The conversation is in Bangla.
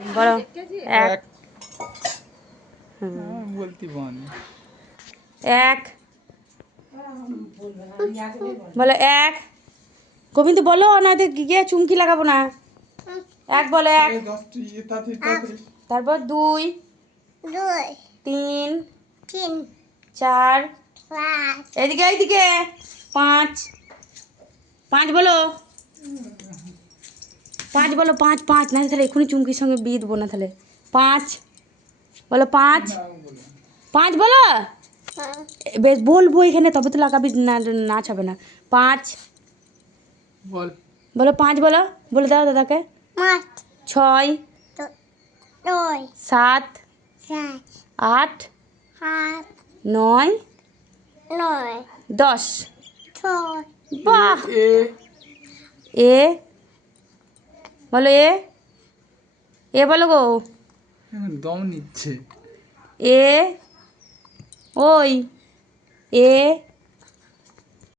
বলো এক। বলতে বল এক বলো এক। গোবিন্দ বলো না, গিয়ে চুমকি লাগাবো না। এক বলো এক। তারপর দুই, তিন, চার, এদিকে এইদিকে পাঁচ। পাঁচ বলো, পাঁচ বলো, পাঁচ পাঁচ না তাহলে এক্ষুনি চুমকির সঙ্গে বিয়ে দেবো না তাহলে। পাঁচ বলো, পাঁচ। পাঁচ বলো, বেশ বলবো এখানে তবে তো লাগাবি, না নাচ হবে না। পাঁচ বল বলো, পাঁচ বলো, বলে দাও দাদাকে। ছয়, সাত, আট, নয়, 10। বাহ। এ বলো এ। এ বলো গো। দম নিচ্ছে। এ ওই এ